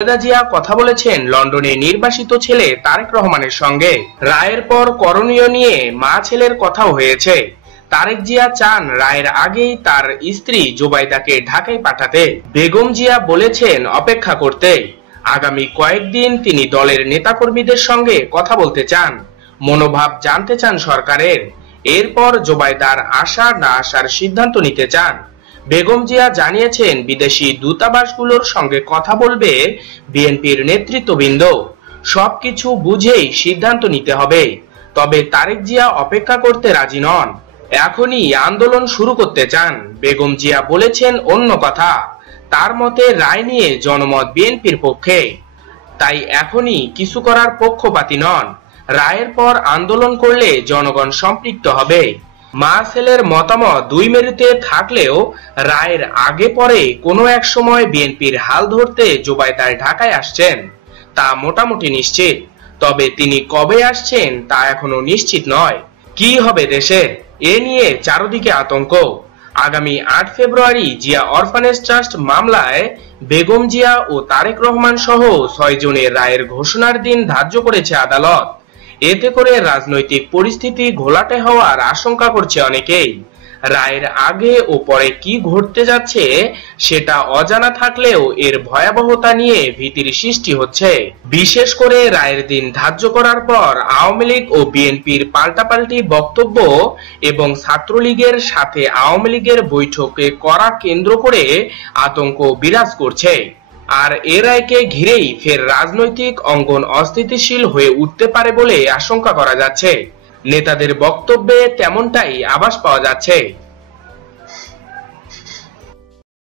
খালেদা জিয়া কথা বলেছেন লন্ডনে নির্বাসিত ছেলে তারেক রহমানের সঙ্গে। রায়ের পর করণীয় নিয়ে মা ছেলের কথাও হয়েছে। তারেক জিয়া চান রায়ের আগেই তার স্ত্রী জুবাইদাকে ঢাকায় পাঠাতে। বেগম জিয়া বলেছেন অপেক্ষা করতে। আগামী কয়েকদিন তিনি দলের নেতাকর্মীদের সঙ্গে কথা বলতে চান, মনোভাব জানতে চান সরকারের। এরপর জুবাইদার আসা না আসার সিদ্ধান্ত নিতে চান। বেগম জিয়া জানিয়েছেন বিদেশি দূতাবাসগুলোর সঙ্গে কথা বলবে বিএনপির নেতৃত্ববৃন্দ। সবকিছু বুঝেই সিদ্ধান্ত নিতে হবে। তবে তারেক জিয়া অপেক্ষা করতে রাজি নন, এখনই আন্দোলন শুরু করতে চান। বেগম জিয়া বলেছেন অন্য কথা। তার মতে রায় নিয়ে জনমত বিএনপির পক্ষে, তাই এখনই কিছু করার পক্ষপাতী নন। রায়ের পর আন্দোলন করলে জনগণ সম্পৃক্ত হবে। মা ছেলের মতামত দুই মেরুতে থাকলেও রায়ের আগে পরে কোনো এক সময় বিএনপির হাল ধরতে জুবাইদার ঢাকায় আসছেন তা মোটামুটি নিশ্চিত। তবে তিনি কবে আসছেন তা এখনো নিশ্চিত নয়। কি হবে দেশে, এ নিয়ে চারদিকে আতঙ্ক। আগামী ৮ ফেব্রুয়ারি জিয়া অরফানেজ ট্রাস্ট মামলায় বেগম জিয়া ও তারেক রহমান সহ ৬ জনের রায়ের ঘোষণার দিন ধার্য করেছে আদালত। এতে করে রাজনৈতিক পরিস্থিতি ঘোলাটে হওয়ার আশঙ্কা করছে অনেকেই। রায়ের আগে ও পরে কি ঘটতে যাচ্ছে সেটা অজানা থাকলেও এর ভয়াবহতা নিয়ে ভীতির সৃষ্টি হচ্ছে। বিশেষ করে রায়ের দিন ধার্য করার পর আওয়ামী লীগ ও বিএনপির পাল্টাপাল্টি বক্তব্য এবং ছাত্রলীগের সাথে আওয়ামী লীগের বৈঠকে করা কেন্দ্র করে আতঙ্ক বিরাজ করছে। আর এ রায়কে ঘিরেই ফের রাজনৈতিক অঙ্গন অস্থিতিশীল হয়ে উঠতে পারে বলে আশঙ্কা করা যাচ্ছে। নেতাদের বক্তব্যে তেমনটাই আভাস পাওয়া যাচ্ছে।